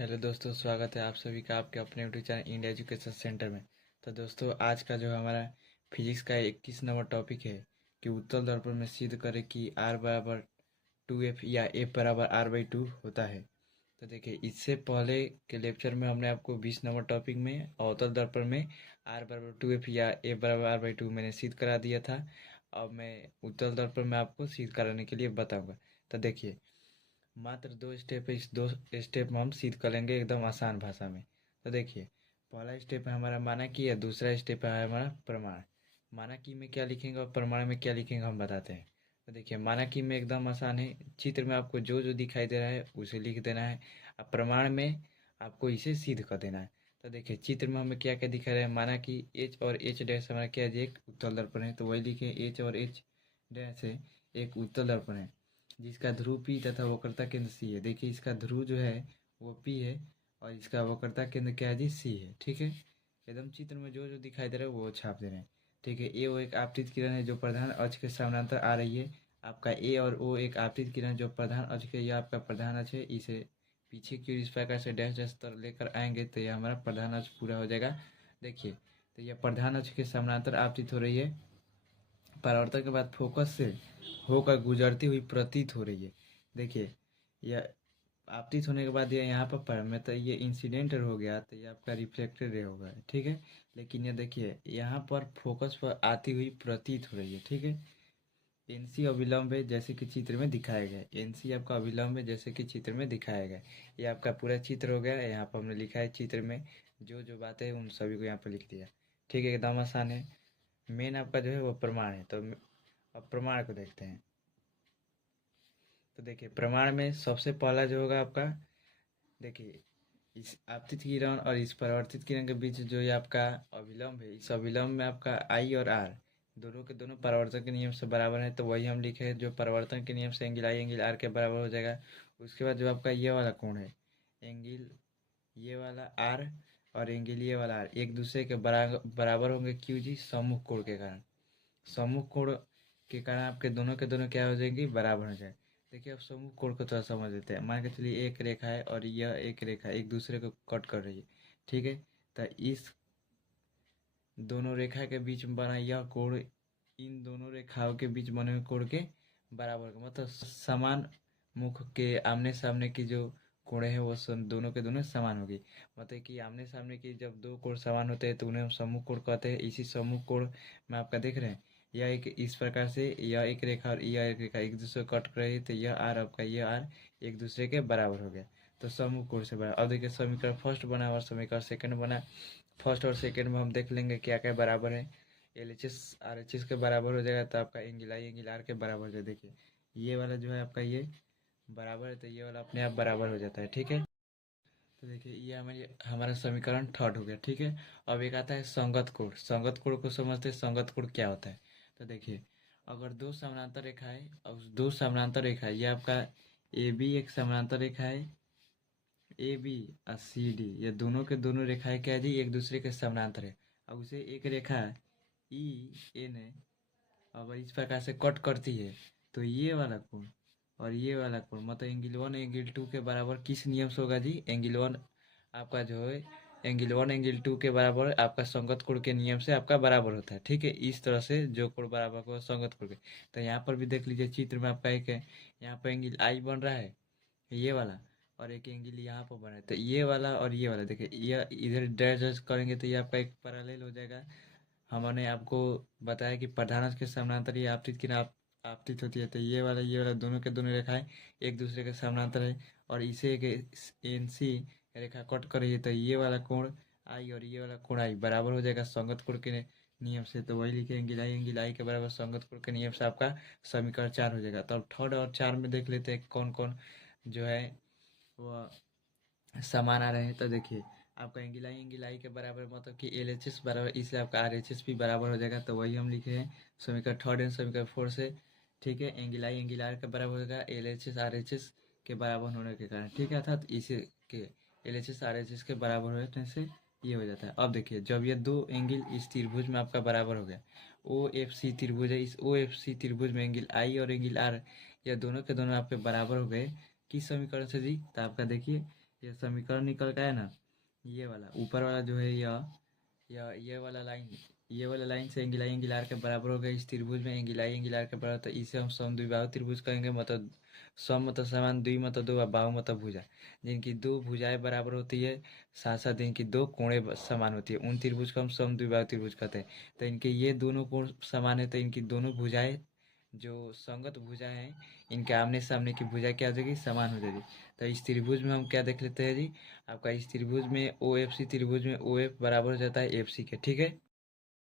Hello दोस्तों, स्वागत है आप सभी का आपके अपने YouTube channel India education centre में। तो दोस्तों, आज का जो हमारा फिजिक्स का 21 नंबर टॉपिक है कि उत्तल दर्पण में सिद्ध करें कि R बराबर 2F या F बराबर R/2 होता है। तो देखिए, इससे पहले के लेक्चर में हमने आपको 20 नंबर टॉपिक में अवतल दर्पण में R बराबर 2F या F बराबर R/2 मैंने सिद्ध करा दिया था। अब मैं उत्तल दर्पण में आपको सिद्ध कराने के लिए बताऊंगा। तो देखिए, मात्र 2 स्टेप है, इस 2 स्टेप में हम सिद्ध कर लेंगे एकदम आसान भाषा में। तो देखिए, पहला स्टेप है हमारा माना कि, या दूसरा स्टेप है हमारा प्रमाण। माना कि में क्या लिखेंगे और प्रमाण में क्या लिखेंगे हम बताते हैं। तो देखिए, माना कि में एकदम आसान है, चित्र में आपको जो जो दिखाई दे रहा है उसे लिख देना है। अब प्रमाण में आपको इसे सिद्ध कर देना है। तो देखिए, चित्र में हमें क्या क्या दिखा रहा है, माना कि एच और एच डैश हमारा क्या है, एक उत्तल दर्पण है, तो वही लिखे एच और एच डैश है एक उत्तल दर्पण है जिसका ध्रुव पी तथा वक्रता केंद्र सी है। देखिए, इसका ध्रुव जो है वो पी है और इसका वक्रता केंद्र क्या है जी, सी है। ठीक है, एकदम चित्र में जो जो दिखाई दे रहा है वो छाप दे रहे हैं। ठीक है, ए वो एक आपतित किरण है जो प्रधान अक्ष के समानांतर आ रही है। आपका ए और ओ एक आपतित किरण जो प्रधान अक्ष के, यह आपका प्रधान अक्ष है। इसे पीछे की ओर इस प्रकार से डैश डैश तर लेकर आएंगे तो यह हमारा प्रधान अक्ष पूरा हो जाएगा। देखिए, तो यह प्रधान अक्ष के समानांतर आपतित हो रही है, परावर्तन के बाद फोकस से होकर गुजरती हुई प्रतीत हो रही है। देखिए, यह आपतित होने के बाद ये यहाँ पर में तो ये इंसिडेंट हो गया, तो ये आपका रिफ्लेक्टेड रे होगा। ठीक है, लेकिन ये देखिए यहाँ पर फोकस पर आती हुई प्रतीत हो रही है। ठीक है, एनसी अविलंब है जैसे कि चित्र में दिखाया गया है। एनसी आपका अविलंब है जैसे कि चित्र में दिखाया गया है। ये आपका पूरा चित्र हो गया है। यहाँ पर हमने लिखा है चित्र में जो जो बातें हैं उन सभी को यहाँ पर लिख दिया। ठीक है, एकदम आसान है। मेन आपका जो है वो प्रमाण है। तो अब प्रमाण को देखते हैं। तो देखिए, प्रमाण में सबसे पहला जो होगा आपका, देखिए, इस आपतित किरण और इस परावर्तित किरण के बीच जो ये आपका अविलंब है, इस अविलंब में आपका आई और आर दोनों के दोनों परावर्तन के नियम से बराबर है। तो वही हम लिखे हैं, जो परावर्तन के नियम से एंगल आई एंगल आर के बराबर हो जाएगा। उसके बाद जो आपका ये वाला कोण है, एंगल ये वाला आर और एंगल ये वाला आर एक दूसरे के बराबर होंगे। क्यों जी? सम्मुख कोण के कारण। सम्मुख कोण के कारण आपके दोनों के दोनों क्या हो जाएंगे, बराबर हो जाए। देखिए, अब सम्मुख कोण को थोड़ा समझ लेते हैं। मान के चलिए एक रेखा है और यह एक रेखा एक दूसरे को कट कर रही है। ठीक है, तो इस दोनों रेखा के बीच में बना यह कोण इन दोनों रेखाओं के बीच बने हुए कोण के बराबर होगा। मतलब समान मुख के आमने सामने की जो कोण है वो दोनों के दोनों समान होगी। मतलब कि आमने सामने की जब दो कोण समान होते हैं तो उन्हें हम सम्मुख कोण कहते हैं। इसी सम्मुख कोण में आपका देख रहे हैं, यह एक इस प्रकार से, यह एक रेखा और यह एक रेखा एक दूसरे को कट कर रही है, तो यह आर आपका यह आर एक दूसरे के बराबर हो गया। तो सम्मुख कोण से बराबर। अब देखिए, समीकरण फर्स्ट बना और समीकरण सेकंड बना। फर्स्ट और सेकंड में हम देख लेंगे क्या क्या बराबर है। L H S R H S के बराबर हो जाएगा, तो आपका एंगल आई एंगल आर के बराबर हो जाएगा। देखिए, ये वाला जो है आपका ये बराबर है, तो ये वाला अपने आप बराबर हो जाता है। ठीक है, तो देखिए ये हमारी हमारा समीकरण थर्ड हो गया। ठीक है, अब एक आता है संगत कोण। संगत कोण को समझते हैं, संगत कोण क्या होता है। तो देखिए, अगर दो समानांतर रेखा है और दो समानांतर रेखा है, ये आपका ए बी एक समानांतर रेखा है, ए बी और सी डी, ये दोनों के दोनों रेखाएं क्या है जी, एक दूसरे के समानांतर है। अब उसे एक रेखा ई एन है, अगर इस प्रकार से कट करती है तो ये वाला कोण और ये वाला कोण, मतलब एंगल वन एंगल टू के बराबर किस नियम से होगा जी, एंगल वन आपका जो है एंगल वन एंगल टू के बराबर आपका संगत कोण के नियम से आपका बराबर होता है। ठीक है, इस तरह से जो कोण बराबर होगा संगत कोण के। तो यहाँ पर भी देख लीजिए, चित्र में आपका एक है, यहाँ पर एंगल आई बन रहा है ये वाला, और एक एंगल यहाँ पर बना है, तो ये वाला और ये वाला देखिए, ये इधर डैश डैश करेंगे तो ये आपका एक पैरेलल हो जाएगा। हमने आपको बताया कि प्रधान के समानांतर ये आपतित की आपतित होती है, तो ये वाला दोनों के दोनों रेखाएं एक दूसरे के समानांतर है और इसे एक एन सी रेखा कट कर रही है, तो ये वाला कोण आई और ये वाला कोण आई बराबर हो जाएगा संगत कोण के नियम से। तो वही लिखे एंगल आई के बराबर संगत कोण के नियम से आपका समीकरण 4 हो जाएगा। तो अब थर्ड और 4 में देख लेते हैं कौन कौन जो है वो समान आ रहे हैं। तो देखिए, आपका एंगल आई के बराबर, मतलब कि एल एच एस बराबर, इसलिए आपका आर एच एस भी बराबर हो जाएगा। तो वही हम लिखे हैं समीकरण थर्ड एंड समीकरण फोर से। ठीक है, एंगल आई एंगल आर के बराबर होगा L H S R H S के बराबर होने के कारण। ठीक है, अर्थात इसे के L H S R H S के बराबर होने से ये हो जाता है। अब देखिए, जब ये दो एंगल इस त्रिभुज में आपका बराबर हो गया, ओ एफ सी त्रिभुज है, इस ओ एफ सी त्रिभुज में एंगल आई और एंगल आर, यह दोनों के दोनों आपके बराबर हो गए किस समीकरण से जी, तो आपका देखिए ये समीकरण निकल का है ना, ये वाला ऊपर वाला जो है यह ये वाला लाइन से एंगल आई एंगल आर के बराबर होगा। इस त्रिभुज में एंगल आई एंगल आर के बराबर, तो इसे हम समद्विबाहु त्रिभुज कहेंगे। मतलब सम मतलब समान, द्वि मतलब दो, और बाहु मतलब भुजा, जिनकी दो भुजाएं बराबर होती है, साथ साथ इनकी दो कोणें समान होती है, उन त्रिभुज को हम समद्विबाहु त्रिभुज कहते हैं। तो इनके ये दोनों कोण समान है, तो इनकी दोनों भुजाएं जो संगत भुजा हैं, इनके आमने सामने की भुजा क्या हो जाएगी, समान हो जाएगी। तो इस त्रिभुज में हम क्या देख लेते हैं जी, आपका इस त्रिभुज में ओ एफ सी त्रिभुज में ओ एफ बराबर हो जाता है एफ सी के, ठीक है।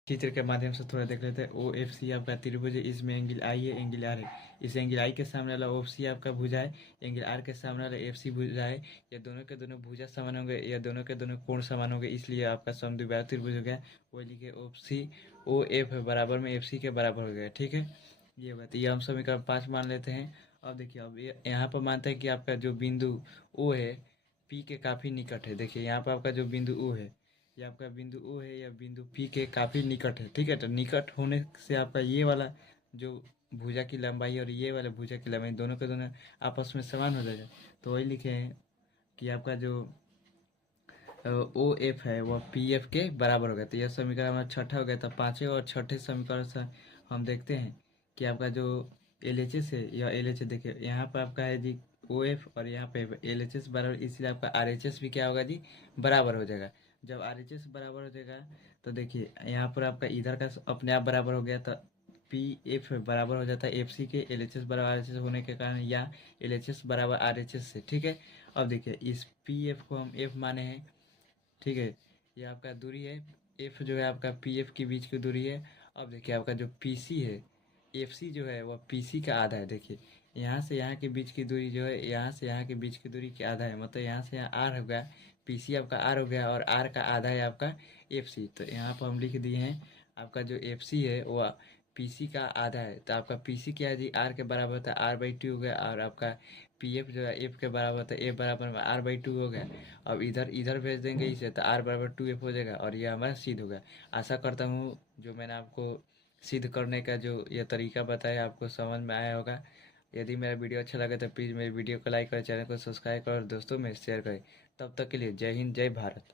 चित्र के माध्यम से थोड़ा देख लेते हैं। ओ एफ सी आपका त्रिभुज है, इसमें एंगल आई है एंगल आर है। इस एंगल आई के सामने वाला ओ एफ सी आपका भुजा है, एंगल आर के सामने वाला एफ सी भुजा है। ये दोनों के दोनों भुजा समान होंगे, या दोनों के दोनों कोण समान होंगे, इसलिए आपका समद्विबाहु त्रिभुज हो गया। वो लिखे O F C, O F बराबर में एफ सी के बराबर हो गया, ठीक है। ये बात, ये हम समीकरण 5 मान लेते हैं। अब देखिए, अब यहाँ पर मानते हैं कि आपका जो बिंदु ओ है पी के काफ़ी निकट है। देखिए यहाँ पर आपका जो बिंदु ओ है, ये आपका बिंदु ओ है, या बिंदु पी के काफ़ी निकट है, ठीक है। तो निकट होने से आपका ये वाला जो भुजा की लंबाई और ये वाला भुजा की लंबाई दोनों के दोनों आपस में समान हो जाएगा। तो वही लिखे हैं कि आपका जो ओ एफ है वह पी एफ के बराबर हो गया। तो यह समीकरण हमारा छठा हो गया। तो पाँचवें और छठे समीकरण से हम देखते हैं कि आपका जो एल एच एस है, यह एल एच एस देखिए यहाँ पर आपका है जी ओ एफ, और यहाँ पे एल एच एस बराबर, इसलिए आपका आर एच एस भी क्या होगा जी, बराबर हो जाएगा। जब आर एच एस बराबर हो जाएगा, तो देखिए यहाँ पर आपका इधर का अपने आप बराबर हो गया। तो पी एफ बराबर हो जाता है एफ सी के, एल एच एस बराबर आर एच एस होने के कारण, या एल एच एस बराबर आर एच एस से, ठीक है। अब देखिए इस पी एफ को हम एफ माने हैं, ठीक है। ये आपका दूरी है, एफ जो है आपका पी एफ के बीच की दूरी है। अब देखिए आपका जो पी सी है, एफ सी जो है वह पी सी का आधा है। देखिए यहाँ से यहाँ के बीच की दूरी जो है, यहाँ से यहाँ के बीच की दूरी के आधा है, मतलब यहाँ से यहाँ आर हो गया, पी सी आपका आर हो गया, और आर का आधा है आपका एफ सी। तो यहाँ पर हम लिख दिए हैं आपका जो एफ सी है वह पी सी का आधा है। तो आपका पी सी क्या है जी, आर के बराबर था, आर बाई टू हो गया, और आपका पी एफ जो है एफ के बराबर था, एफ बराबर में आर बाई टू हो गया। अब इधर इधर भेज देंगे इसे, तो आर बराबर टू एफ हो जाएगा, और ये हमारा सिद्ध हो गया। आशा करता हूँ जो मैंने आपको सिद्ध करने का जो ये तरीका बताया आपको समझ में आया होगा। यदि मेरा वीडियो अच्छा लगे तो प्लीज़ मेरे वीडियो को लाइक करें, चैनल को सब्सक्राइब करें और दोस्तों में शेयर करें। तब तक के लिए जय हिंद, जय भारत।